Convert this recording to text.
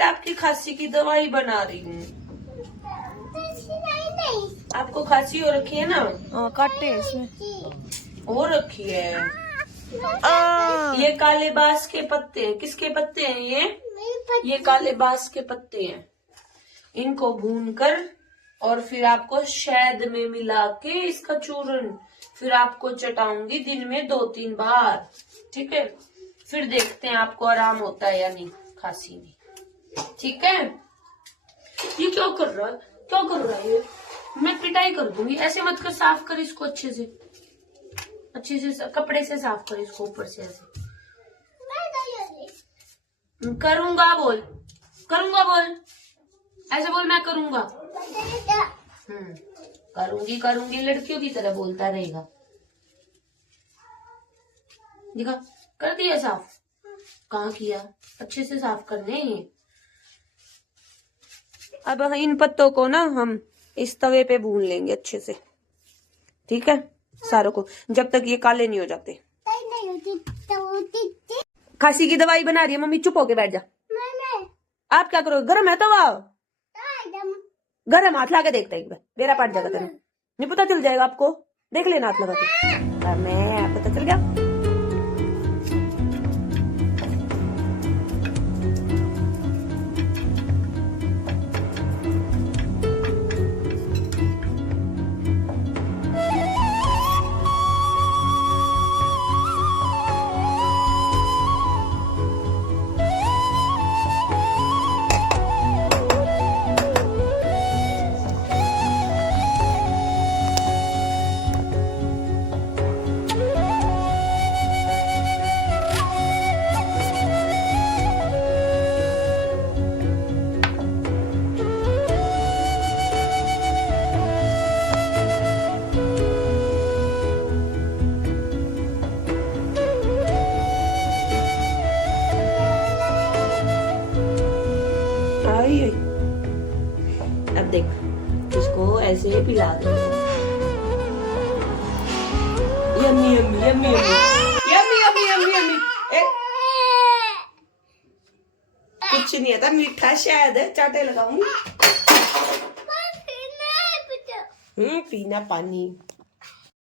बेटा आपकी खांसी की दवाई बना रही हूँ। आपको खांसी हो रखी है ना? काटे हैं इसमें। हो रखी है। ये काले बांस के पत्ते हैं। किसके पत्ते हैं ये काले बांस के पत्ते हैं। इनको भूनकर और फिर आपको शहद में मिला के इसका चूर्ण फिर आपको चटाऊंगी दिन में 2-3 बार। ठीक है, फिर देखते हैं आपको आराम होता है या नहीं खांसी में। ठीक है, ये क्या कर रहा है? क्या कर रहा है ये? मैं पिटाई कर दूंगी। ऐसे मत कर, साफ कर इसको अच्छे से कपड़े से साफ कर इसको ऊपर से ऐसे। करूंगा बोल, करूंगा बोल, ऐसे बोल, मैं करूंगा। करूंगी लड़कियों की तरह बोलता रहेगा। देखा, कर दिया साफ। कहाँ किया? अच्छे से साफ करने हैं। अब इन पत्तों को ना हम इस तवे पे भून लेंगे अच्छे से। ठीक है, सारों को, जब तक ये काले नहीं हो जाते। खांसी की दवाई बना रही है मम्मी, चुप होके बैठ जा। आप क्या करोगे? गरम है तवा, गरम। हाथ लगा देखता है एक बार, मेरा पाट जाएगा तेरा। नहीं पता चल जाएगा आपको, देख लेना हाथ लगा के। मैं पता चल गया। अब देख, इसको ऐसे पिला दो। Yummy yummy yummy yummy yummy yummy yummy. कुछ नहीं आता, मीठा शायद है, चाटे लगाऊंगी। पीना पानी।